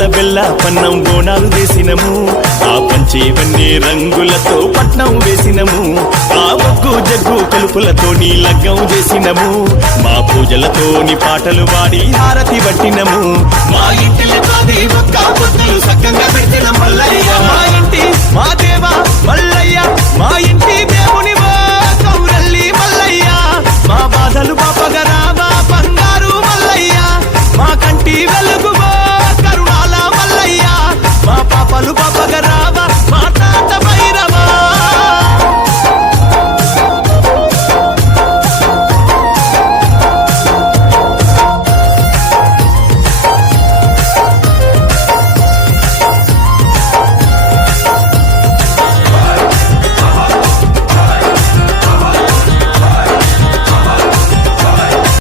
పాల బెల్ల పన్నం బోనాలు వేసినము ఆ పంచేవన్నీ రంగులతో పట్నం వేసినము ఆ ఒగ్గు జగ్గు కలుపులతోని లగ్గం చేసినము మా పూజలతోని పాటలు పాడి హారతి పట్టినము మా ఇంటిలో ఒక్క పొద్దులు సక్కంగా పెట్టిన మల్లయ్య మా ఇంటి మా దేవ మల్లయ్య మా ఇంటి దేవునివా కౌరల్లి మల్లయ్య మా బాధలు పాపగా